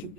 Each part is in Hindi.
नमस्कार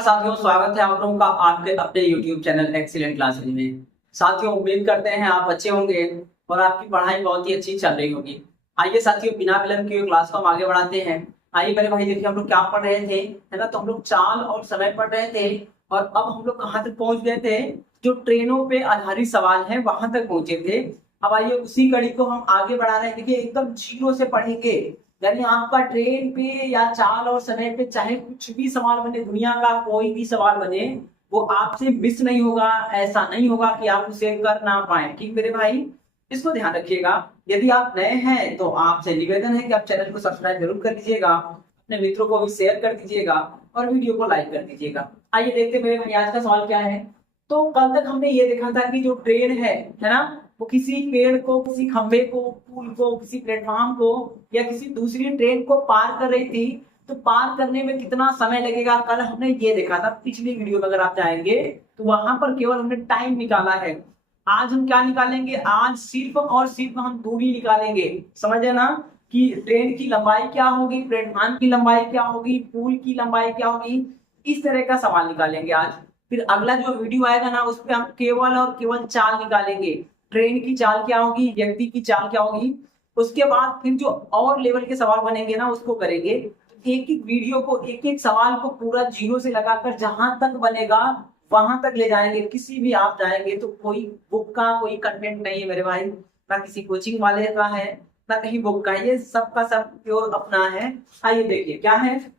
साथियों, स्वागत है आप लोगों का आपके अपने YouTube चैनल एक्सीलेंट क्लासेज में। साथियों, उम्मीद करते हैं आप अच्छे होंगे और आपकी पढ़ाई बहुत ही अच्छी चल रही होगी। आइए साथियों, बिना विलंब किए क्लास को हम आगे बढ़ाते हैं। आइए मेरे भाई, देखिए हम लोग क्या पढ़ रहे थे, है ना। तो हम लोग चाल और समय पढ़ रहे थे और अब हम लोग कहाँ तक पहुंच गए थे, जो ट्रेनों पे आधारित सवाल है वहां तक पहुंचे थे। अब आइए उसी कड़ी को हम आगे बढ़ा रहे हैं। देखिए एकदम जीरो से पढ़ेंगे, यानी आपका ट्रेन पे या चाल और समय पे चाहे कुछ भी सवाल बने, दुनिया का कोई भी सवाल बने, वो आपसे मिस नहीं होगा। ऐसा नहीं होगा कि आप उसे कर ना पाए। ठीक मेरे भाई, इसको ध्यान रखिएगा। यदि आप नए हैं तो आपसे निवेदन है कि आप चैनल को सब्सक्राइब जरूर कर दीजिएगा, अपने मित्रों को भी शेयर कर दीजिएगा और वीडियो को लाइक कर दीजिएगा। आइए देखते मेरे भाई आज का सवाल क्या है। तो कल तक हमने ये देखा था कि जो ट्रेन है ना, वो किसी पेड़ को, किसी खंभे को, पुल को, किसी प्लेटफॉर्म को या किसी दूसरी ट्रेन को पार कर रही थी। तो पार करने में कितना समय लगेगा, कल हमने ये देखा था। पिछली वीडियो में अगर आप जाएंगे तो वहां पर केवल हमने टाइम निकाला है। आज हम क्या निकालेंगे, आज सिर्फ और सिर्फ हम दूरी निकालेंगे। समझे ना, कि ट्रेन की लंबाई क्या होगी, प्लेटफॉर्म की लंबाई क्या होगी, पुल की लंबाई क्या होगी, इस तरह का सवाल निकालेंगे आज। फिर अगला जो वीडियो आएगा ना, उस पर हम केवल और केवल चाल निकालेंगे। ट्रेन की चाल क्या होगी, व्यक्ति की चाल क्या होगी। उसके बाद फिर जो और लेवल के सवाल बनेंगे ना, उसको करेंगे। एक एक वीडियो को, एक एक सवाल को पूरा जीरो से लगाकर जहां तक बनेगा वहां तक ले जाएंगे। किसी भी आप जाएंगे तो कोई बुक का कोई कंटेंट नहीं है मेरे भाई, ना किसी कोचिंग वाले का है, ना कहीं बुक का है। ये सबका सब प्योर अपना है। आइए देखिए क्या है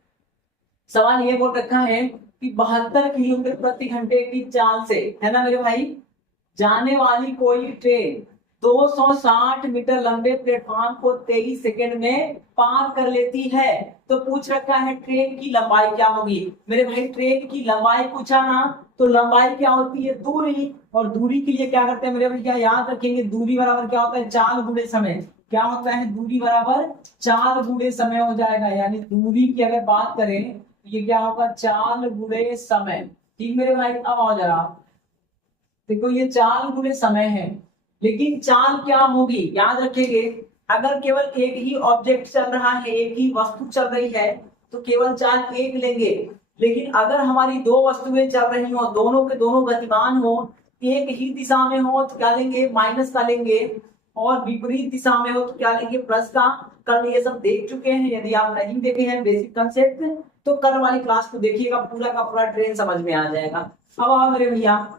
सवाल। ये बोल रखा है कि 72 किलोमीटर प्रति घंटे की चाल से, है ना मेरे भाई, जाने वाली कोई ट्रेन 260 मीटर लंबे प्लेटफॉर्म को 23 सेकंड में पार कर लेती है। तो पूछ रखा है ट्रेन की लंबाई क्या होगी। मेरे भाई ट्रेन की लंबाई पूछा ना, तो लंबाई क्या होती है, दूरी। और दूरी के लिए क्या करते हैं मेरे भैया, याद रखेंगे, दूरी बराबर क्या होता है, चाल गुणे समय। क्या होता है, दूरी बराबर चाल गुणे समय हो जाएगा। यानी दूरी की अगर बात करें तो ये क्या होगा, चाल गुणे समय। ठीक मेरे भाई, अब आओ जरा, देखो ये चाल गुणे समय है। लेकिन चाल क्या होगी, याद रखेंगे, अगर केवल एक ही ऑब्जेक्ट चल रहा है, एक ही वस्तु चल रही है, तो केवल चाल एक लेंगे। लेकिन अगर हमारी दो वस्तुएं चल रही हो, दोनों के दोनों गतिमान हो, एक ही दिशा में हो तो क्या लेंगे, माइनस का लेंगे। और विपरीत दिशा में हो तो क्या लेंगे, प्लस का। कल ये सब देख चुके हैं। यदि आप नहीं देखे हैं बेसिक कंसेप्ट, तो कल वाली क्लास को देखिएगा, पूरा का पूरा ट्रेन समझ में आ जाएगा। अब आओ मेरे भैया,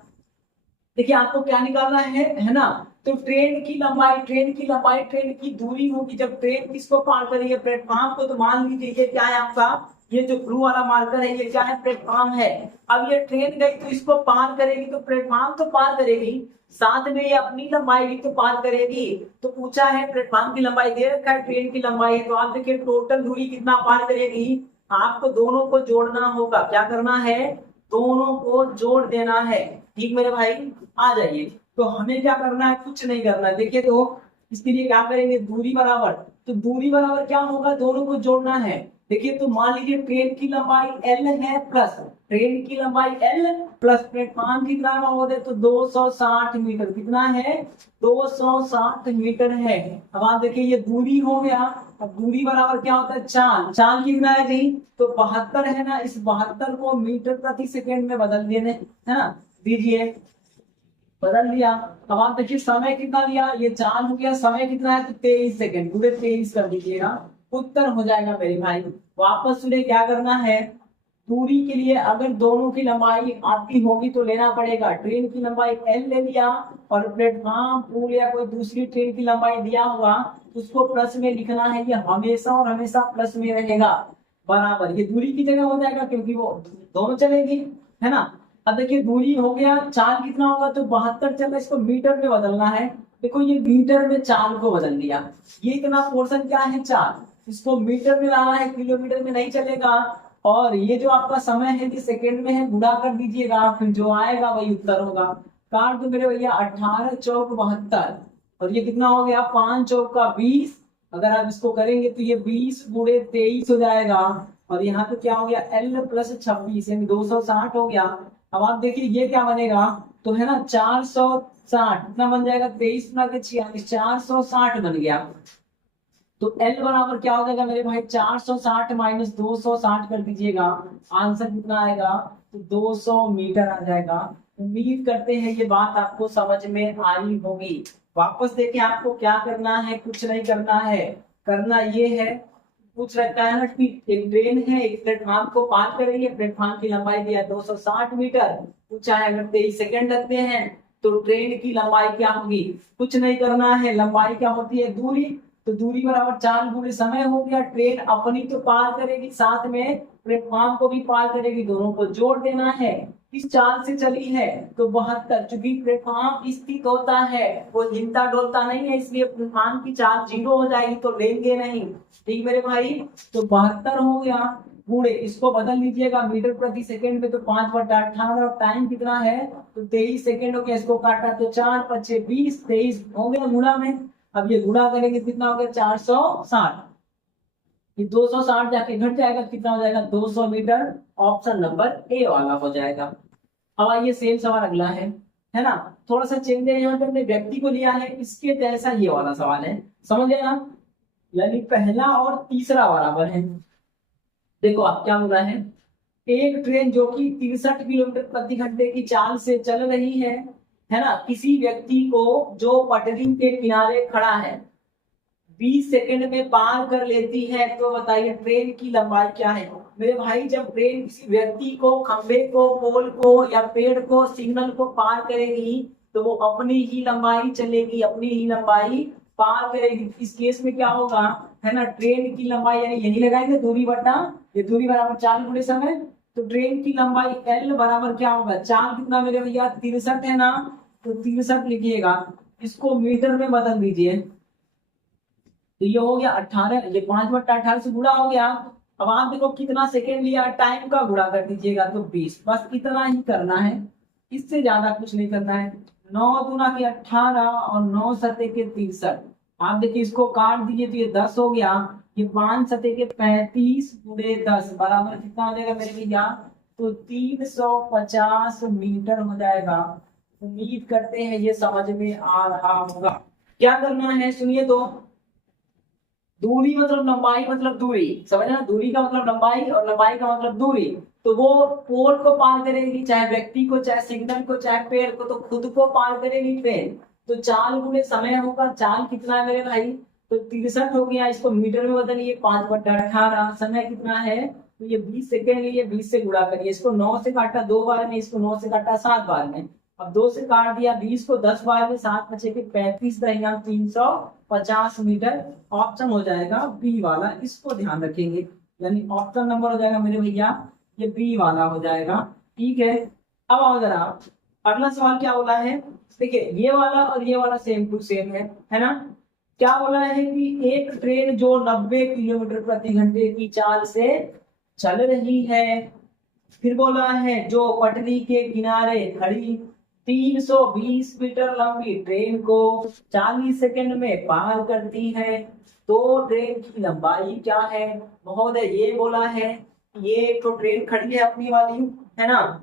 देखिए आपको क्या निकालना है ना। तो ट्रेन की लंबाई, ट्रेन की लंबाई ट्रेन की दूरी होगी। जब ट्रेन किसको पार कर रही है, प्लेटफॉर्म को। तो मान लीजिए ये क्या है आपका, ये जो ब्लू वाला मार्कर है, ये क्या है, प्लेटफॉर्म है। अब ये ट्रेन गई तो इसको पार करेगी, तो प्लेटफॉर्म तो पार करेगी, साथ में ये अपनी लंबाई भी तो पार करेगी। तो पूछा है प्लेटफॉर्म की लंबाई, दे रखा है ट्रेन की लंबाई है। तो आप देखिए टोटल दूरी कितना पार करेगी। आपको दोनों को जोड़ना होगा। क्या करना है, दोनों को जोड़ देना है। ठीक मेरे भाई, आ जाइए। तो हमें क्या करना है, कुछ नहीं करना है। देखिए तो इसके लिए क्या करेंगे, दूरी बराबर, तो दूरी बराबर क्या होगा, दोनों को जोड़ना है। देखिए तो मान लीजिए ट्रेन की लंबाई एल है, प्लस ट्रेन की लंबाई एल प्लस प्लेटफॉर्म कितना होगा, तो 260 मीटर। कितना है, 260 मीटर है। अब आप देखिए ये दूरी हो गया। अब दूरी बराबर क्या होता है, चाल। चाल कितना है जी, तो 72 है ना। इस 72 को मीटर प्रति सेकेंड में बदल देने, है ना, दीजिए, बदल दिया। अब आप देखिए समय कितना दिया, ये चाल हो गया, समय कितना है, तो 23 सेकेंड, पूरे 23 कर दीजिएगा, उत्तर हो जाएगा मेरे भाई। वापस सुने क्या करना है, दूरी के लिए अगर दोनों की लंबाई आपकी होगी तो लेना पड़ेगा। ट्रेन की लंबाई एल ले लिया और प्लेटफॉर्म, पुल या कोई दूसरी ट्रेन की लंबाई दिया होगा, उसको प्लस में लिखना है। ये हमेशा और हमेशा प्लस में रहेगा, बराबर। ये दूरी की जगह हो जाएगा क्योंकि वो दोनों चलेगी, है ना। अब देखिए दूरी हो गया, चाल कितना होगा, तो 72 चल, इसको मीटर में बदलना है। देखो ये मीटर में चाल को बदल दिया। ये इतना पोर्शन क्या है, चाल, इसको मीटर में लाना है, किलोमीटर में नहीं चलेगा। और ये जो आपका समय है कि सेकंड में है, गुणा कर दीजिएगा, फिर जो आएगा वही उत्तर होगा। काट दो मेरे भैया, 18 चौक 72, और ये कितना हो गया, 5 चौक का 20, अगर आप इसको करेंगे तो ये 20 गुणे 23 हो जाएगा, और यहाँ पे क्या हो गया L प्लस 26 यानी 260 हो गया। अब आप देखिए ये क्या बनेगा, तो है ना 460, कितना बन जाएगा 23 गुना के 46, 460 बन गया। तो L बराबर क्या हो जाएगा मेरे भाई 460 माइनस 260 कर दीजिएगा, आंसर कितना आएगा, तो 200 मीटर आ जाएगा। उम्मीद करते हैं ये बात आपको समझ में आई होगी। वापस देखिए आपको क्या करना है, कुछ नहीं करना है, करना ये है, पूछ रखा है ना कि एक ट्रेन है, एक प्लेटफॉर्म को पार कर रही है, प्लेटफॉर्म की लंबाई दिया है 260 मीटर, पूछा है अगर 23 सेकंड लगते हैं तो ट्रेन की लंबाई क्या होगी। कुछ नहीं करना है, लंबाई क्या होती है दूरी, तो दूरी बराबर 4 गुणे समय हो गया। ट्रेन अपनी तो पार करेगी, साथ में प्लेटफॉर्म को भी पार करेगी, दोनों को जोड़ देना है। किस चाल से चली है, तो 72, चूंकि प्लेटफॉर्म स्थित होता है वो हिलता डोलता नहीं है, इसलिए प्लेटफॉर्म की चाल 0 हो जाएगी, तो लेंगे नहीं। ठीक मेरे भाई, तो 72 हो गया, गुणे इसको बदल लीजिएगा मीटर प्रति सेकंड में, तो 5/18, और टाइम कितना है, तो 23 सेकंड हो गया। इसको काटा तो 4 5 20, 23 हो गया गुणा में। अब ये गुणा करेंगे कितना हो गया 460, ये 260 जाके घट जाएगा, कितना हो जाएगा 200 मीटर। ऑप्शन नंबर ए वाला हो जाएगा। अब आइए सेम सवाल अगला है ना, थोड़ा सा चेंज है, यहाँ पे हमने व्यक्ति को लिया है, इसके जैसा ये वाला सवाल है, समझ गए ना, यानी पहला और तीसरा बराबर है। देखो आप क्या हो रहा है, एक ट्रेन जो कि 63 किलोमीटर प्रति घंटे की चाल से चल रही है ना, किसी व्यक्ति को जो पटरी के किनारे खड़ा है 20 सेकंड में पार कर लेती है, तो बताइए ट्रेन की लंबाई क्या है। मेरे भाई जब ट्रेन किसी व्यक्ति को, खंबे को, पोल को या पेड़ को, सिग्नल को पार करेगी तो वो अपनी ही लंबाई चलेगी, अपनी ही लंबाई पार करेगी। इस केस में क्या होगा, है ना, ट्रेन की लंबाई यानी यही लगाएंगे दूरी बटा, ये दूरी बराबर 4 गुणे समय, तो ट्रेन की लंबाई L बराबर क्या होगा, 4 कितना मेरे भैया 63 है ना, तो 63 लिखिएगा, इसको मीटर में बदल दीजिए, तो ये हो गया 18, ये 5/18 से गुणा हो गया। अब आप देखो कितना सेकेंड लिया, टाइम का गुणा कर दीजिएगा तो 20, बस इतना ही करना है, इससे ज्यादा कुछ नहीं करना है। 9 दूना के 18 और 9 सते के 63, आप देखिए इसको काट दीजिए तो ये 10 हो गया, ये 5 सते के 35 गुणे 10 बराबर कितना हो जाएगा मेरे भैया, तो 350 मीटर हो जाएगा। उम्मीद करते हैं ये समझ में आ रहा होगा। क्या करना है सुनिए, तो दूरी मतलब लंबाई मतलब दूरी, समझ ना, दूरी का मतलब लंबाई और लंबाई का मतलब दूरी, तो वो पोल को पार करेगी, चाहे व्यक्ति को, चाहे सिग्नल को, चाहे पेड़ को, तो खुद को पार करेगी ट्रेन। तो 4 गुणे समय होगा, चाल कितना है मेरे भाई, तो 63 हो गया, इसको मीटर में बदलिए 5/18, समय कितना है, तो ये 20 सेकेंड लिए 20 से गुणा करिए, इसको 9 से काटा 2 बार में, इसको 9 से काटा 7 बार में, अब 2 से काट दिया 20 को 10 बार में, 7 बचे के 35, 350 मीटर। ऑप्शन हो जाएगा बी वाला, इसको ध्यान रखेंगे, यानी ऑप्शन नंबर हो जाएगा मेरे भैया ये बी वाला हो जाएगा। ठीक है, अब आओ जरा अगला सवाल क्या बोला है, देखिए ये वाला और ये वाला सेम टू सेम है ना। क्या बोला है कि एक ट्रेन जो 90 किलोमीटर प्रति घंटे की चाल से चल रही है, फिर बोला है जो पटरी के किनारे खड़ी 320 मीटर लंबी ट्रेन को 40 सेकंड में पार करती है, तो ट्रेन की लंबाई क्या है। महोदय ये बोला है ये तो ट्रेन खड़ी है अपनी वाली, है ना,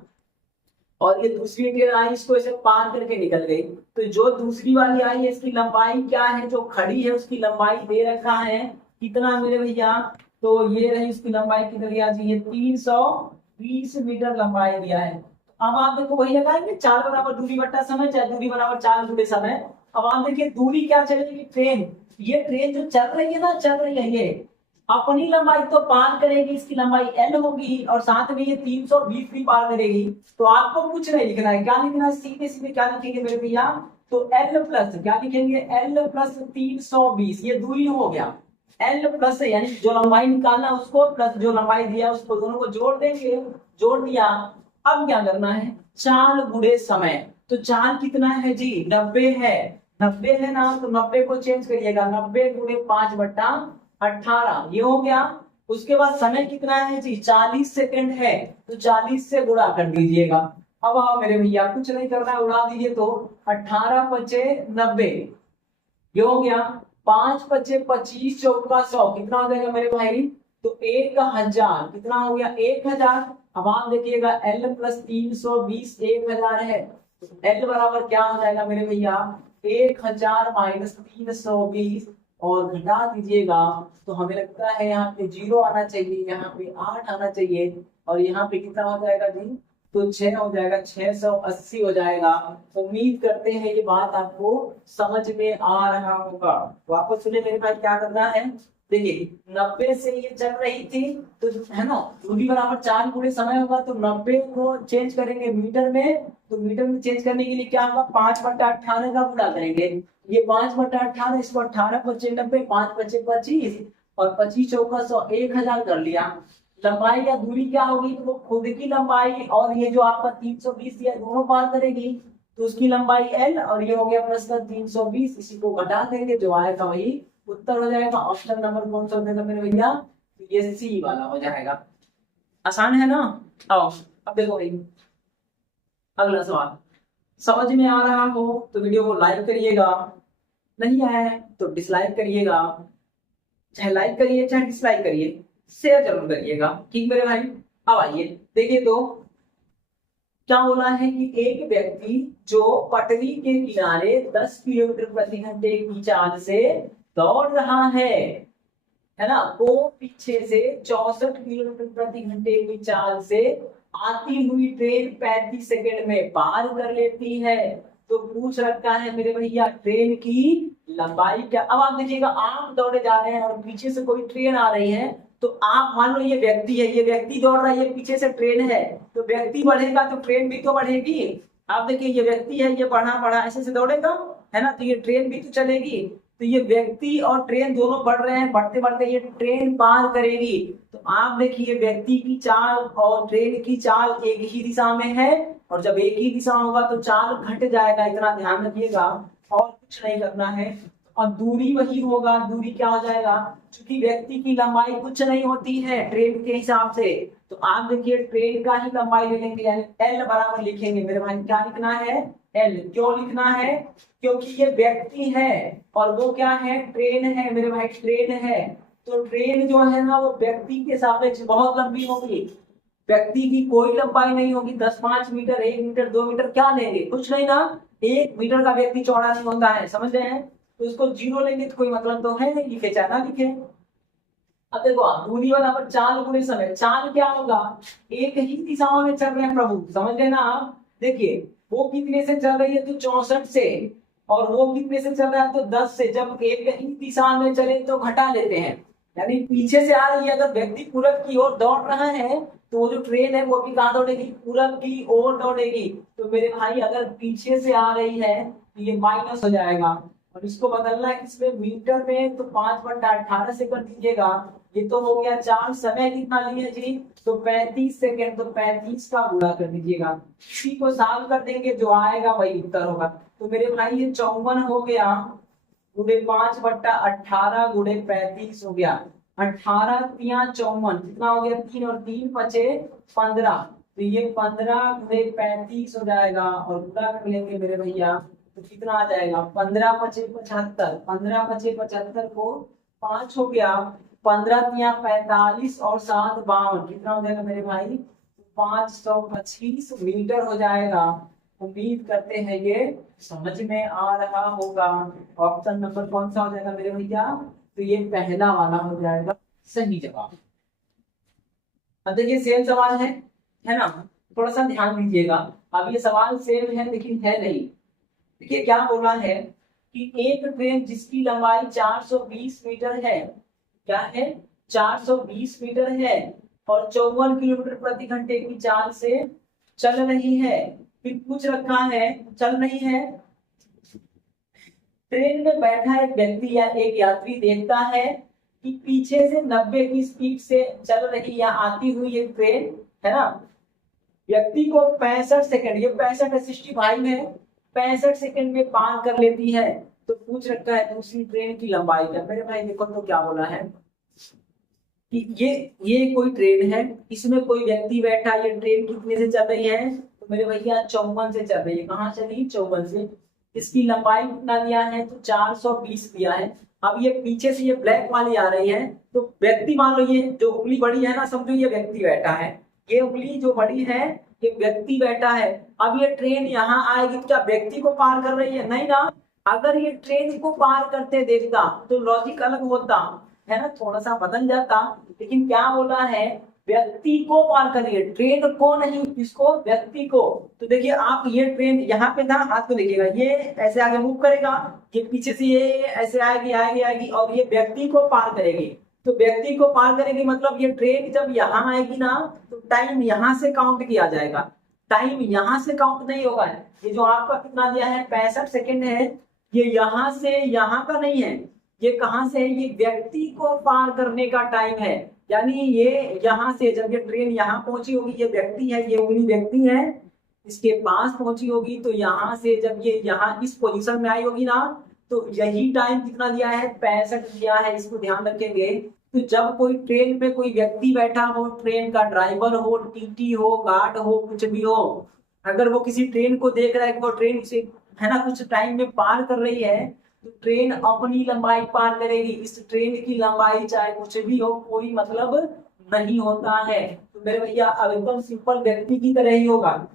और ये दूसरी ट्रेन आई इसको इसे पार करके निकल गई, तो जो दूसरी वाली आई है इसकी लंबाई क्या है, जो खड़ी है उसकी लंबाई दे रखा है कितना मेरे भैया, तो ये रही उसकी लंबाई कितनी दिया जी, ये 320 मीटर लंबाई दिया है। अब आप देखो वही लगाएंगे 4 बराबर दूरी बट्टा समय, चाहे दूरी बराबर 4 गुणे समय। अब आप देखिए दूरी क्या चलेगी ट्रेन, ये ट्रेन जो चल रही है ना, चल रही है, ये अपनी लंबाई तो पार करेगी, इसकी लंबाई L होगी, और साथ में ये 320 भी पार करेगी। तो आपको कुछ नहीं लिखना है, क्या लिखना है, सीधे सीधे क्या लिखेंगे मेरे भैया, तो L प्लस क्या लिखेंगे, L प्लस 320, ये दूरी हो गया, L प्लस यानी जो लंबाई निकालना उसको प्लस जो लंबाई दिया उसको, दोनों को जोड़ देंगे, जोड़ दिया। अब क्या करना है, चाल गुणे समय, तो चाल कितना है जी 90 है, 90 है ना, तो 90 को चेंज करिएगा, 90 गुणे 5/18 ये हो गया। उसके बाद समय कितना है जी 40 सेकंड है, तो 40 से गुणा कर दीजिएगा। अब आओ मेरे भैया कुछ नहीं करना है, उड़ा दीजिए, तो 18 × 5 = 90 ये हो गया। 5 पचे 25, चौका 100, कितना हो जाएगा मेरे भाई? तो 1000, कितना हो गया? 1000। अब आप देखिएगा L प्लस 320 1000 है, L बराबर क्या हो जाएगा मेरे भैया? 1000 माइनस 320 और घटा दीजिएगा तो हमें लगता है यहाँ पे 0 आना चाहिए, यहाँ पे 8 आना चाहिए और यहाँ पे कितना हो जाएगा जी? तो 6 हो जाएगा, 680 हो जाएगा। उम्मीद करते हैं ये बात आपको समझ में आ रहा होगा। वापस सुने मेरे भाई, क्या करना है? देखिए 90 से ये चल रही थी तो है ना, दूरी बराबर 4 गुणे समय होगा तो 90 को चेंज करेंगे मीटर में, तो मीटर में चेंज करने के लिए क्या होगा? 5/18 का गुणा करेंगे। ये 5/18, इसको 18 पचे 90, 5 पचे 25 और 25 चौका 100, 1000 कर लिया। लंबाई या दूरी क्या होगी? तो वो खुद की लंबाई और ये जो आपका 320 या दोनों पार करेगी तो उसकी लंबाई L और ये हो गया प्लस का 320, इसी को घटा देंगे, जो आएगा वही उत्तर हो जाएगा। ऑप्शन नंबर कौन सा हो जाएगा मेरे भैया? ये सी वाला हो जाएगा। आसान है ना? आओ अब देखो भाई, अगला सवाल। समझ में आ रहा हो तो वीडियो को लाइक करिएगा, नहीं आया है तो डिसलाइक करिएगा, चाहे लाइक करिए चाहे डिसलाइक करिए, शेयर जरूर करिएगा, ठीक मेरे भाई? अब आइए देखिए तो क्या बोला है कि एक व्यक्ति जो पटरी के किनारे 10 किलोमीटर प्रति घंटे की चाल से दौड़ रहा है ना, वो पीछे से 64 किलोमीटर प्रति घंटे की चाल से आती हुई ट्रेन 35 सेकंड में पार कर लेती है। तो पूछ रखा है मेरे भैया ट्रेन की लंबाई क्या? अब आप देखिएगा, आप दौड़े जा रहे हैं और पीछे से कोई ट्रेन आ रही है, तो आप मान लो ये व्यक्ति है, ये व्यक्ति दौड़ रहा है, ये पीछे से ट्रेन है, तो व्यक्ति बढ़ेगा तो ट्रेन भी तो बढ़ेगी। आप देखिए ये व्यक्ति है, ये बढ़ा बढ़ा ऐसे से दौड़ेगा, है ना, तो ये ट्रेन भी तो चलेगी। तो ये व्यक्ति और ट्रेन दोनों बढ़ रहे हैं, बढ़ते बढ़ते ये ट्रेन पार करेगी। तो आप देखिए व्यक्ति की चाल और ट्रेन की चाल एक ही दिशा में है, और जब एक ही दिशा होगा तो चाल घट जाएगा, इतना ध्यान रखिएगा और कुछ नहीं करना है। और दूरी वही होगा, दूरी क्या हो जाएगा? क्योंकि व्यक्ति की लंबाई कुछ नहीं होती है ट्रेन के हिसाब से, तो आप देखिए ट्रेन का ही लंबाई ले लेंगे, यानी L बराबर लिखेंगे मेरे भाई। क्या लिखना है? L। क्यों लिखना है? क्योंकि ये व्यक्ति है और वो क्या है? ट्रेन है मेरे भाई, ट्रेन है। तो ट्रेन जो है ना वो व्यक्ति के सापेक्ष बहुत लंबी होगी, व्यक्ति की कोई लंबाई नहीं होगी। 10-5 मीटर, 1 मीटर, 2 मीटर क्या लेंगे? कुछ नहीं ना, 1 मीटर का व्यक्ति चौड़ा नहीं होता है, समझ रहे हैं? तो इसको 0 लेंगे तो कोई मतलब तो है नहीं, लिखे चाहे ना लिखे। अब देखो दूरी बराबर चाल गुणे समय। चाल क्या होगा? एक ही दिशाओं में चल रहे हैं प्रभु, समझ रहे ना आप? देखिए वो कितने से चल रही है? तो 64 से, और वो कितने से चल रहा है? तो 10 से। जब एक ही दिशा में चले तो घटा लेते हैं, यानी पीछे से आ रही है, अगर व्यक्ति पूरब की ओर दौड़ रहा है तो वो जो ट्रेन है वो भी कहाँ दौड़ेगी? पूरब की ओर दौड़ेगी। तो मेरे भाई अगर पीछे से आ रही है तो ये माइनस हो जाएगा, और इसको बदलना है किसमें? मीटर में, तो 5/18 से कर दीजिएगा। ये तो हो गया चाल। समय कितना लिए जी? तो 35 सेकेंड, तो 35 का गुणा कर दीजिएगा, इसी को सॉल्व कर देंगे, जो आएगा वही उत्तर होगा। तो मेरे भाई ये 54 हो गया, गुणे 5/18 गुणे 35 हो गया। 18 तिया 54, कितना हो गया? 3 और 3 बचे 15, तो ये 15 गुणे 35 हो जाएगा, और गुणा कर लेंगे मेरे भैया तो कितना आ जाएगा? 15 पचे 75, 15 पचे 75 को 5 हो गया, 15 तिया 45 और 7 52, कितना हो जाएगा मेरे भाई? 525 मीटर हो जाएगा। उम्मीद करते हैं ये समझ में आ रहा होगा। ऑप्शन नंबर कौन सा हो जाएगा मेरे भैया? तो ये पहला वाला हो जाएगा सही जवाब। अब देखिए सेम सवाल है ना, थोड़ा सा ध्यान दीजिएगा। अब ये सवाल सेम है लेकिन है नहीं। देखिए क्या बोला है कि एक ट्रेन जिसकी लंबाई 420 मीटर है, क्या है? 420 मीटर है और 54 किलोमीटर प्रति घंटे की चाल से चल रही है। फिर पूछ रखा है, चल रही है, ट्रेन में बैठा एक व्यक्ति या एक यात्री देखता है कि पीछे से 90 की स्पीड से चल रही या आती हुई एक ट्रेन है ना, व्यक्ति को 65 सेकंड, ये 65 65 है, 65 सेकंड में पार कर लेती है। तो पूछ रखा है दूसरी ट्रेन की लंबाई क्या? मेरे भाई देखो तो क्या बोला है कि ये कोई ट्रेन है, इसमें कोई व्यक्ति बैठा, ये ट्रेन कितने से चल रही है? तो मेरे भैया 54 से चल रही है। कहाँ चली? 54 से। इसकी लंबाई कितना दिया है? तो 420 दिया है। अब ये पीछे से ये ब्लैक वाली आ रही है, तो व्यक्ति मान लो ये जो उंगली बड़ी है ना, समझो ये व्यक्ति बैठा है, ये उंगली जो बड़ी है ये व्यक्ति बैठा है। अब ये ट्रेन यहाँ आएगी तो क्या व्यक्ति को पार कर रही है? नहीं ना। अगर ये ट्रेन को पार करते देखता तो लॉजिक अलग होता है ना, थोड़ा सा बदल जाता। लेकिन क्या बोला है? व्यक्ति को पार करिए, ट्रेन को नहीं, किसको? व्यक्ति को। तो देखिए आप, ये ट्रेन यहाँ पे था, हाथ को देखिएगा, ये ऐसे आगे मूव करेगा, ये पीछे से ये ऐसे आएगी आएगी आएगी और ये व्यक्ति को पार करेगी। तो व्यक्ति को पार करेगी मतलब ये ट्रेन जब यहाँ आएगी ना तो टाइम यहाँ से काउंट किया जाएगा, टाइम यहाँ से काउंट नहीं होगा। ये जो आपका कितना दिया है 65 सेकेंड है, ये यहाँ से यहाँ का नहीं है, ये कहाँ से है? ये व्यक्ति को पार करने का टाइम है। यानी ये यहाँ से जब ये ट्रेन यहाँ पहुंची होगी, ये व्यक्ति है, ये उंगली व्यक्ति है, इसके पास पहुंची होगी, तो यहाँ से जब ये यहाँ इस पोजीशन में आई होगी ना, तो यही टाइम कितना दिया है? 65 दिया है। इसको ध्यान रखेंगे। तो जब कोई ट्रेन में कोई व्यक्ति बैठा हो, ट्रेन का ड्राइवर हो, टीटी हो, गार्ड हो, कुछ भी हो, अगर वो किसी ट्रेन को देख रहा है कि वो ट्रेन से है ना कुछ टाइम में पार कर रही है, तो ट्रेन अपनी लंबाई पार करेगी। इस ट्रेन की लंबाई चाहे कुछ भी हो, कोई मतलब नहीं होता है। तो मेरे भैया अब एकदम सिंपल व्यक्ति की तरह ही होगा।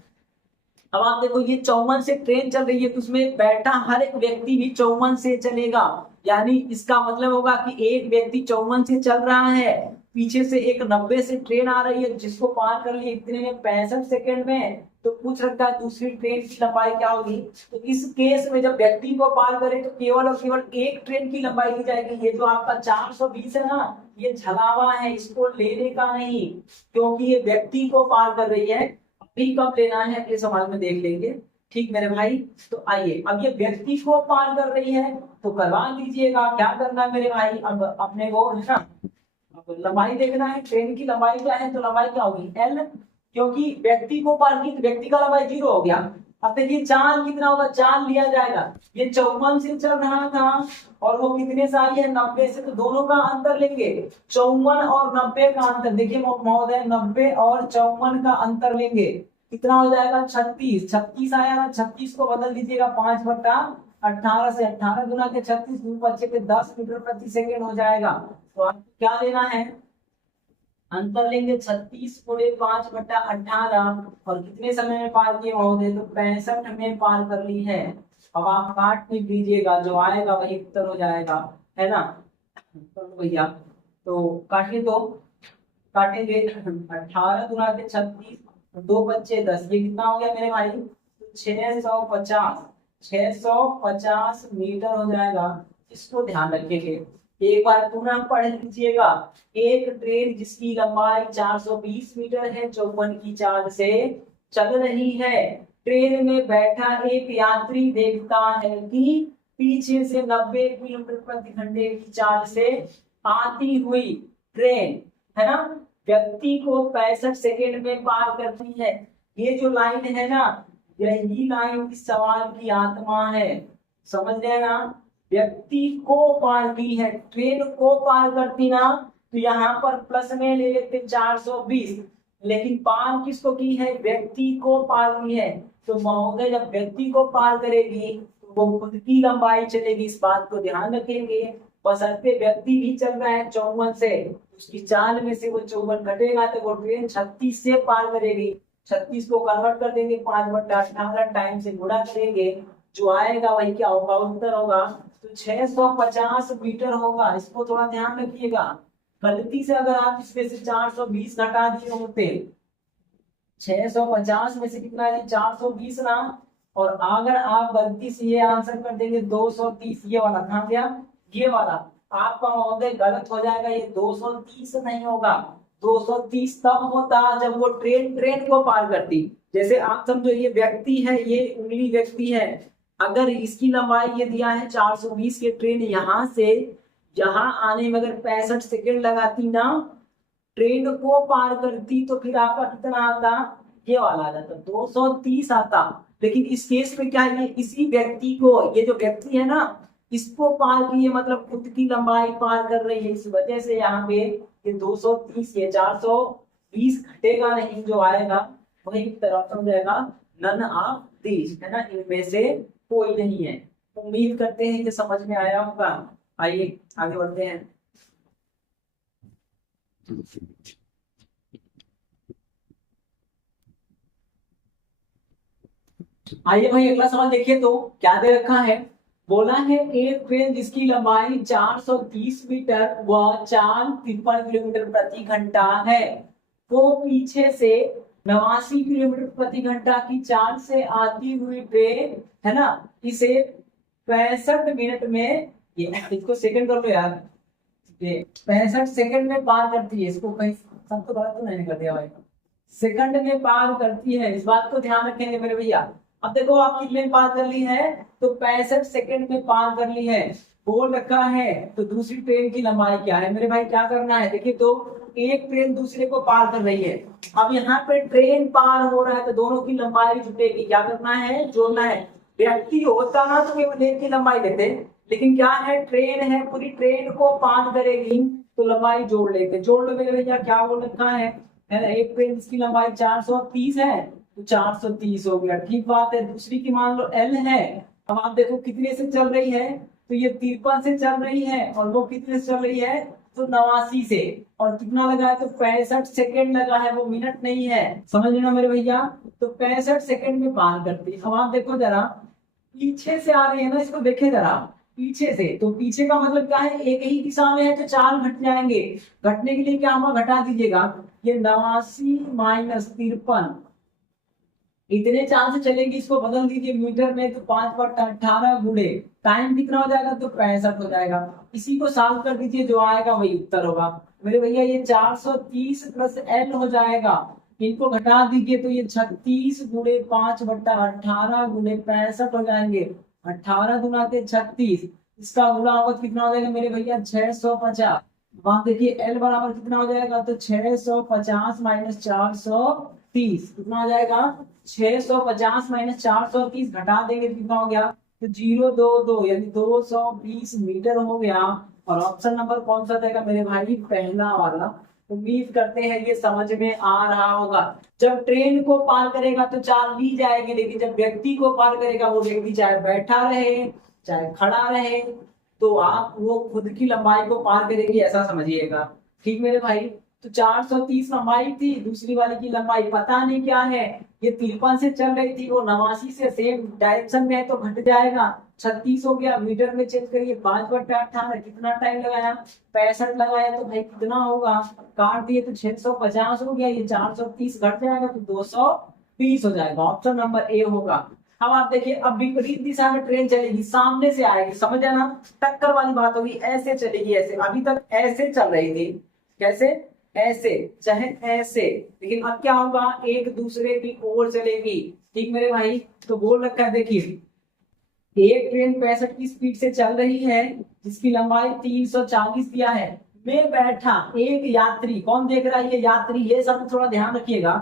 अब आप देखो ये 54 से ट्रेन चल रही है, तो उसमें बैठा हर एक व्यक्ति भी 54 से चलेगा। यानी इसका मतलब होगा कि एक व्यक्ति 54 से चल रहा है, पीछे से एक 90 से ट्रेन आ रही है जिसको पार कर लिया इतने में 65 सेकेंड में। तो पूछ रखता है दूसरी ट्रेन की लंबाई क्या होगी। तो इस केस में जब व्यक्ति को पार करे तो केवल और केवल एक ट्रेन की लंबाई दी जाएगी। ये जो आपका 420 है ना, ये छलावा है, इसको लेने का नहीं, क्योंकि ये व्यक्ति को पार कर रही है। अभी कब लेना है अगले सवाल में देख लेंगे। ठीक मेरे भाई, तो आइए, अब ये व्यक्ति को पार कर रही है तो करवा दीजिएगा। क्या करना है मेरे भाई? अब अपने को है ना लंबाई देखना है, ट्रेन की लंबाई क्या है, तो लंबाई क्या होगी? एल, क्योंकि व्यक्ति को पार की तो व्यक्ति का लंबाई 0 हो गया। अब देखिए चाल कितना होगा? चाल लिया जाएगा, ये 54 से चल रहा था और वो कितने से आई है? 90 से, तो दोनों का अंतर लेंगे, 54 और 90 का अंतर। देखिए महोदय 90 और 54 का अंतर लेंगे, कितना हो जाएगा? 36। 36 आया ना, 36 को बदल दीजिएगा 5/18 से, 18 गुना के 36, 2 बच्चे के 10 मीटर प्रति सेकेंड हो जाएगा। तो आपको क्या लेना है? अंतर लेंगे 36 गुणे 5/18 और कितने समय में पार किए महोदय? तो 65 में पार कर ली है। अब आप काट नहीं दीजिएगा, जो आएगा वही उत्तर हो जाएगा, है ना। तो भैया तो काटिए, तो काटेंगे 18 गुना के 36, 2 बच्चे 10, ये कितना हो गया मेरे भाई? 650, 650 मीटर हो जाएगा। इसको ध्यान रखेंगे, एक बार पुनः पढ़ लीजिएगा। एक ट्रेन जिसकी लंबाई 420 मीटर है 54 की चाल से चल रही है। ट्रेन में बैठा एक यात्री देखता है कि पीछे से 90 किलोमीटर प्रति घंटे की चाल से आती हुई ट्रेन है ना व्यक्ति को 65 सेकेंड में पार करती है। ये जो लाइन है ना, यही लाइन इस सवाल की आत्मा है, समझ रहे ना। व्यक्ति को पार की है, ट्रेन को पार करती ना तो यहाँ पर प्लस में ले लेते 420, लेकिन पार किसको की है? व्यक्ति को पार की है। तो महोदय जब व्यक्ति को पार करेगी तो वो खुद की लंबाई चलेगी, इस बात को ध्यान रखेंगे। बशर्ते व्यक्ति भी चल रहा है 54 से, उसकी चाल में से वो 54 घटेगा तो वो ट्रेन 36 से पार करेगी। 36 को कन्वर्ट कर देंगे 5/18 टाइम से गुणा करेंगे, जो आएगा वही क्या होगा? उत्तर होगा। तो 650 मीटर होगा। इसको थोड़ा ध्यान रखिएगा, गलती से अगर आप इसमें से 420 घटा दिए होते, 650 में से कितना है? 420 ना, और अगर आप गलती से ये आंसर कर देंगे 230, ये वाला कहाँ गया? ये वाला आपका महोदय गलत हो जाएगा। ये 230 नहीं होगा, 230 तब होता जब वो ट्रेन को पार करती। जैसे आप समझो ये व्यक्ति है, ये उंगली व्यक्ति है, अगर इसकी लंबाई ये दिया है 420 के, ट्रेन यहाँ से यहाँ आने में अगर 65 सेकेंड लगाती ना, ट्रेन को पार करती, तो फिर आपका कितना आता? ये वाला आ जाता 230 आता। लेकिन इस केस में क्या है? इसी व्यक्ति को, ये जो व्यक्ति है ना, इसको पार की, मतलब खुद की लंबाई पार कर रही है, इस वजह से यहाँ पे ये 230 ये 420 घटेगा नहीं, जो आएगा वही तरफ हो जाएगा, नन ऑफ दीज, है ना, इनमें से कोई नहीं है। उम्मीद करते हैं कि समझ में आया होगा। आइए आगे बढ़ते हैं। आइए भाई अगला सवाल देखिए तो क्या दे रखा है। बोला है एक ट्रेन जिसकी लंबाई 430 मीटर व चाल 53 किलोमीटर प्रति घंटा है, वो पीछे से 89 किलोमीटर प्रति घंटा की चाल से आती हुई ट्रेन है ना, इसे 65 मिनट में, ये इसको सेकंड कर लो यार, ये 65 सेकंड में पार करती है। इसको कहीं सब तो गलत तो नहीं कर दिया भाई, सेकंड में पार करती है, इस बात को ध्यान रखेंगे मेरे भैया। अब देखो आप कितने में पार कर ली है, तो 65 सेकंड में पार कर ली है, बोल रखा है। तो दूसरी ट्रेन की लंबाई क्या है मेरे भाई, क्या करना है देखिए तो, एक ट्रेन दूसरे को पार कर रही है। अब यहाँ पे ट्रेन पार हो रहा है तो दोनों की लंबाई जुटेगी, क्या करना है, जोड़ना है। व्यक्ति होता ना तो केवल एक की लंबाई लेते, लेकिन क्या है ट्रेन है, पूरी ट्रेन को पार करेगी तो लंबाई जोड़ लेते। जोड़ लो मेरे भैया, क्या बोल रखा है ना, एक ट्रेन की लंबाई 430 है तो 430 हो गया, ठीक बात है। दूसरी की मान लो एल है, अब आप देखो कितने से चल रही है, तो ये 53 से चल रही है, और वो कितने से चल रही है, तो 89 से, और कितना लगा है, तो 65 सेकंड लगा है, वो मिनट नहीं है, समझ लेना मेरे भैया। तो 65 सेकंड में पार करती है। अब आप देखो जरा, पीछे से आ रही है ना, इसको देखे जरा, पीछे से, तो पीछे का मतलब क्या है, एक ही दिशा में है तो चार घट जाएंगे। घटने के लिए क्या होगा, घटा दीजिएगा, ये 89 माइनस 53, इतने चांस से चलेगी, इसको बदल दीजिए मीटर में, तो 5/18 गुणे टाइम कितना हो जाएगा, तो 65 हो जाएगा। इसी को सॉल्व कर दीजिए, जो आएगा वही उत्तर होगा मेरे भैया। ये 430 प्लस एल हो जाएगा, इनको घटा दीजिए तो ये 36 गुणे 5/18 गुणे 65 हो जाएंगे। 18 गुना के 36, इसका गुणा होगा कितना हो जाएगा मेरे भैया, 650। वहां देखिए एल बराबर कितना हो जाएगा, तो 650 माइनस 430 कितना हो जाएगा, 650 माइनस 430 घटा देंगे कितना हो गया, तो 022 यानी 220 मीटर हो गया। और ऑप्शन नंबर कौन सा देगा मेरे भाई, पहला वाला। उम्मीद करते हैं ये समझ में आ रहा होगा। जब ट्रेन को पार करेगा तो चाल ली जाएगी, लेकिन जब व्यक्ति को पार करेगा, वो व्यक्ति चाहे बैठा रहे चाहे खड़ा रहे, तो आप वो खुद की लंबाई को पार करेगी, ऐसा समझिएगा, ठीक मेरे भाई। तो 430 लंबाई थी, दूसरी वाली की लंबाई पता नहीं क्या है, ये 53 से चल रही थी, वो 89 से सेम डायरेक्शन में है तो घट जाएगा, 36 हो गया। मीटर में चेंज करिए, 5/18 कितना टाइम लगाया, 65 लगाया, तो भाई कितना होगा, काट दिए तो 650 हो गया, ये 430 घट जाएगा तो 220 हो जाएगा, ऑप्शन नंबर ए होगा। अब आप देखिए, अब विपरीत दिशा में ट्रेन चलेगी, सामने से आएगी, समझ जाना, टक्कर वाली बात होगी, ऐसे चलेगी, ऐसे, अभी तक ऐसे चल रही थी, कैसे, ऐसे चाहे ऐसे, लेकिन अब क्या होगा, एक दूसरे की ओर चलेगी, ठीक मेरे भाई। तो बोल रखा है देखिए, एक ट्रेन 65 की स्पीड से चल रही है, जिसकी लंबाई 340 दिया है, मैं बैठा एक यात्री, कौन देख रहा है, ये यात्री, ये सब थोड़ा ध्यान रखिएगा,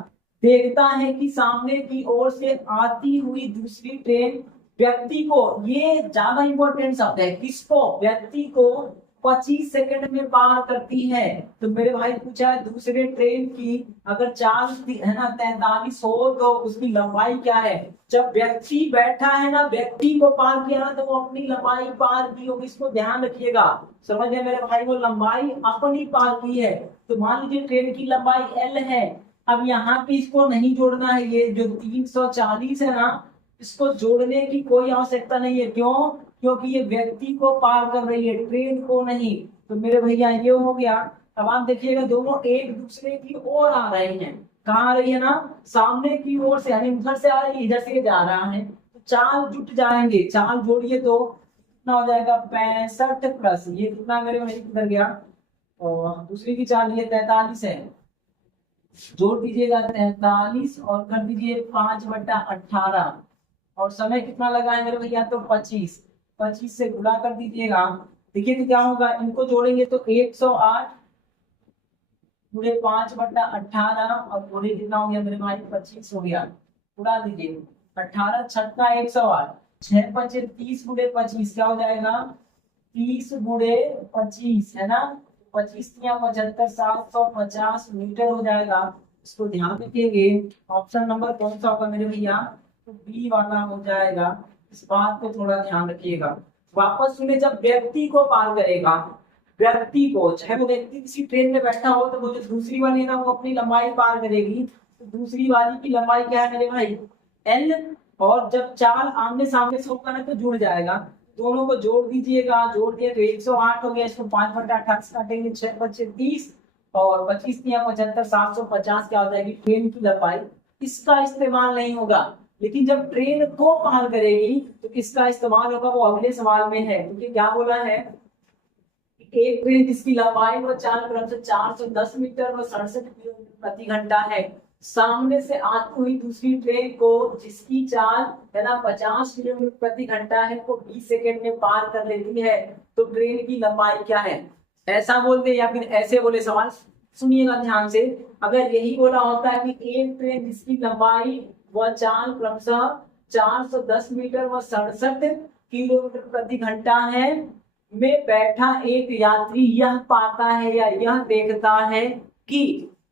देखता है कि सामने की ओर से आती हुई दूसरी ट्रेन व्यक्ति को, ये ज्यादा इंपॉर्टेंट शब्द है, किसको, व्यक्ति को 25 सेकंड में पार करती है। तो मेरे भाई पूछा है दूसरे ट्रेन की अगर चाल है ना 43 हो, तो उसकी लंबाई क्या है। जब व्यक्ति बैठा है ना, व्यक्ति को पार किया ना, तो वो अपनी लंबाई पार की होगी, इसको ध्यान रखिएगा, समझ गए मेरे भाई, वो लंबाई अपनी पार की है। तो मान लीजिए ट्रेन की लंबाई एल है, अब यहाँ पे इसको नहीं जोड़ना है, ये जो 340 है ना, इसको जोड़ने की कोई आवश्यकता नहीं है, क्यों, क्योंकि ये व्यक्ति को पार कर रही है, ट्रेन को नहीं। तो मेरे भैया ये हो गया। अब आप देखिएगा, दोनों एक दूसरे की ओर आ रहे हैं, कहाँ आ रही है ना, सामने की ओर से, यानी उधर से आ रही है, इधर से जा रहा है, तो चाल जुट जाएंगे, चाल जोड़िए तो कितना हो जाएगा, 65 प्लस ये कितना मेरे भाई किधर गया, और दूसरी की चाल ये 43 है, जोड़ दीजिएगा 43 और कर दीजिए 5/18, और समय कितना लगा है मेरे भैया, तो 25 से गुणा कर दीजिएगा। देखिए तो क्या होगा, इनको जोड़ेंगे तो 108 गुणे 5/18, और गुणे कितना हो गया मेरे भाई, 25 हो गया, उड़ा दीजिए, 18 छक्का 108, 6×5 = 30 × 25 क्या हो जाएगा, 30 × 25 है ना, 25 × 75 750 मीटर हो जाएगा। इसको ध्यान रखिएगा, ऑप्शन नंबर कौन सा होगा मेरे भैया, तो बी वाला हो जाएगा, इस बात को थोड़ा ध्यान रखिएगा। वापस सुने, जब व्यक्ति को पार करेगा, व्यक्ति को, चाहे वो व्यक्ति किसी ट्रेन में बैठा हो, तो वो जो दूसरी वाली है ना वो अपनी लंबाई पार करेगी, तो दूसरी वाली की लंबाई क्या है मेरे भाई, एल। और जब चाल आमने सामने से होगा ना तो जुड़ जाएगा, दोनों को जोड़ दीजिएगा, जोड़ दिया तो 108 हो गया। इसको 5/28 काटेंगे, 6×25 और 25 या 75, 750 क्या हो जाएगी ट्रेन की लंबाई। इसका इस्तेमाल नहीं होगा, लेकिन जब ट्रेन को पार करेगी तो किसका इस्तेमाल होगा, वो अगले सवाल में है। क्योंकि क्या बोला है, एक ट्रेन जिसकी लंबाई व चाल क्रमशः 410 मीटर व 67 किलोमीटर प्रति घंटा है, सामने से आती हुई दूसरी ट्रेन को जिसकी चाल है ना 50 किलोमीटर प्रति घंटा है को 20 सेकंड में पार कर लेती है, तो ट्रेन की लंबाई क्या है। ऐसा बोलते या फिर ऐसे बोले, सवाल सुनिएगा ध्यान से। अगर यही बोला होता है कि एक ट्रेन जिसकी लंबाई व चाल क्रमशः 410 मीटर व 67 किलोमीटर प्रति घंटा है में बैठा एक यात्री यह पाता है या यह देखता है कि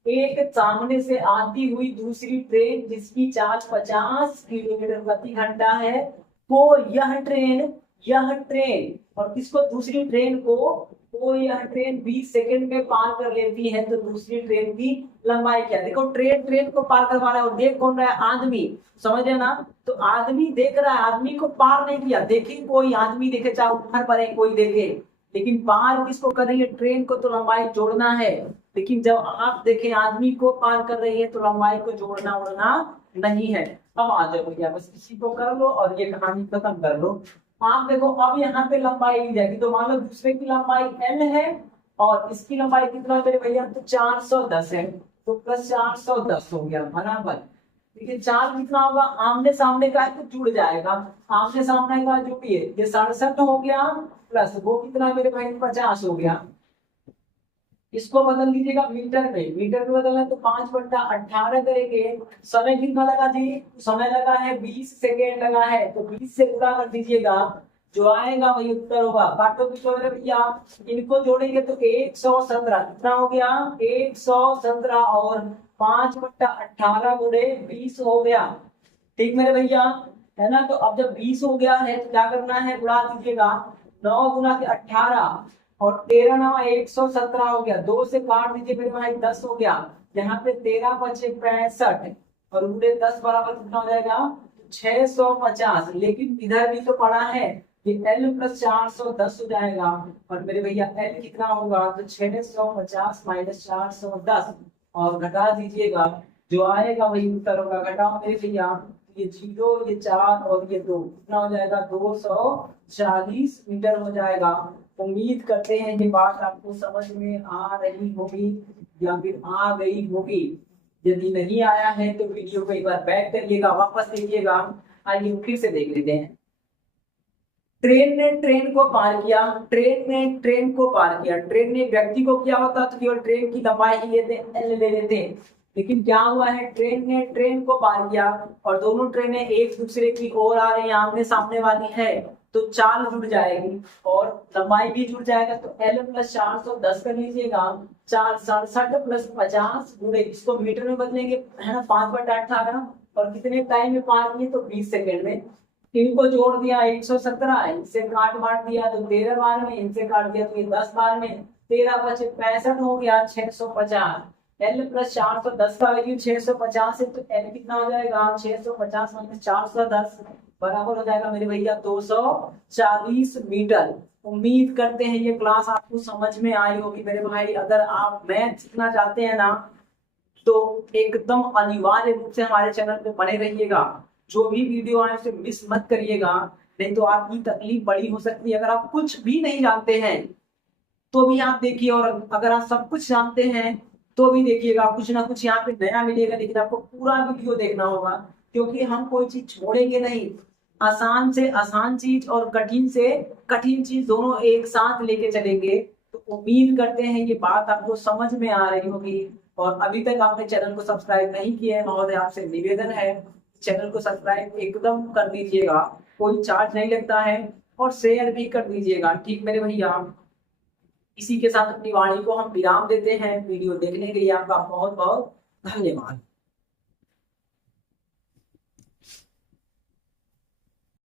एक सामने से आती हुई दूसरी ट्रेन जिसकी चाल 50 किलोमीटर प्रति घंटा है को यह ट्रेन और किसको, दूसरी ट्रेन को यह ट्रेन 20 सेकंड में पार कर लेती है, तो दूसरी ट्रेन की लंबाई क्या। देखो ट्रेन को पार करवा रहा है और देख कौन रहा है, आदमी, समझ रहे ना। तो आदमी देख रहा है, आदमी को पार नहीं किया, देखिए कोई आदमी देखे, चाहे ऊपर पर है कोई देखे, लेकिन पार किसको कर रही है, ट्रेन को, तो लंबाई जोड़ना है। लेकिन जब आप देखें आदमी को पार कर रही है तो लंबाई को जोड़ना उड़ना नहीं है। अब आ जाओ भैया, बस इसी को कर लो और ये कहानी खत्म कर लो। आप देखो अब यहाँ पे लंबाई ली जाएगी, तो मान लो दूसरे की लंबाई एल है और इसकी लंबाई कितना मेरे भैया, तो 410 है, तो प्लस 410 हो गया बराबर। देखिए चार कितना होगा, आमने सामने का है तो जुड़ जाएगा, आमने सामने का जुड़िए, ये 67 हो गया प्लस वो कितना मेरे भाई 50 हो गया। इसको बदल दीजिएगा मीटर में, मीटर में बदलना तो 5/18 करेंगे। समय कितना लगा जी, समय लगा है 20 सेकेंड लगा है, तो 20 से गुणा कर दीजिएगा, जो आएगा वही उत्तर होगा। काटो पीछो मेरे भैया, इनको जोड़ेंगे तो 117 कितना हो गया, 117 और 5/18 गुणे 20 हो गया। ठीक मेरे भैया, है ना। तो अब जब 20 हो गया है तो क्या करना है, उड़ा दीजिएगा, 9 गुना के 18 और 13 9 117 हो गया, 2 से काट दीजिए मेरे भाई 10 हो गया। यहाँ पे 13 5 65 और उड़े 10 बराबर कितना हो जाएगा, 650। लेकिन इधर भी तो पड़ा है, ये L + 410 हो जाएगा और मेरे भैया L कितना होगा, तो 650 - 410 और घटा दीजिएगा, जो आएगा वही उत्तर होगा। घटाओ मेरे भैया, ये 0 ये 4 और ये 2 कितना हो जाएगा, 240 मीटर हो जाएगा। उम्मीद करते हैं ये बात आपको समझ में आ रही होगी या फिर आ गई होगी। यदि नहीं आया है तो वीडियो को एक बार बैक करिएगा, वापस देखिएगा। आइए फिर से देख लेते हैं। ट्रेन ने ट्रेन को पार किया, ट्रेन ने ट्रेन को पार किया, ट्रेन ने व्यक्ति को किया होता तो केवल ट्रेन की लंबाई ही लेते, एल ले लेते। लेकिन क्या हुआ है, ट्रेन ने ट्रेन को पार किया और दोनों ट्रेनें एक दूसरे की ओर आ रही हैं, आमने सामने वाली है, तो चाल जुड़ जाएगी और लंबाई भी जुड़ जाएगा। तो L + 410 कर लीजिएगा, 467 + 50 गुणे, इसको मीटर में बदलेंगे, है ना, 5/18 और कितने टाइम में पार किए, तो 20 सेकंड में। इनको जोड़ दिया 117, इनसे काट बांट दिया तो 13 बार में, इनसे काट दिया तो ये 10 बार में, 13 × 5 = 65 हो गया, 650। L + 410 का वैल्यू 650 है, तो L कितना हो जाएगा, 650 - 410 बराबर हो जाएगा मेरे भैया 240 मीटर। उम्मीद करते हैं ये क्लास आपको समझ में आई होगी मेरे भाई। अगर आप मैथ सीखना चाहते हैं ना, तो एकदम अनिवार्य रूप से हमारे चैनल पे बने रहिएगा, जो भी वीडियो आए उसे मिस मत करिएगा, नहीं तो आपकी तकलीफ बड़ी हो सकती है। अगर आप कुछ भी नहीं जानते हैं तो भी आप देखिए, और अगर आप सब कुछ जानते हैं तो भी देखिएगा, कुछ ना कुछ यहाँ पे नया मिलेगा, लेकिन आपको पूरा वीडियो देखना होगा, क्योंकि हम कोई चीज छोड़ेंगे नहीं। आसान से आसान चीज और कठिन से कठिन चीज दोनों एक साथ लेके चलेंगे। तो उम्मीद करते हैं ये बात आपको समझ में आ रही होगी। और अभी तक आपने चैनल को सब्सक्राइब नहीं किया है, महोदय आपसे निवेदन है चैनल को सब्सक्राइब एकदम कर दीजिएगा, कोई चार्ज नहीं लगता है, और शेयर भी कर दीजिएगा। ठीक मेरे भैया, इसी के साथ अपनी वाणी को हम विराम देते हैं। वीडियो देखने के लिए आपका बहुत बहुत धन्यवाद।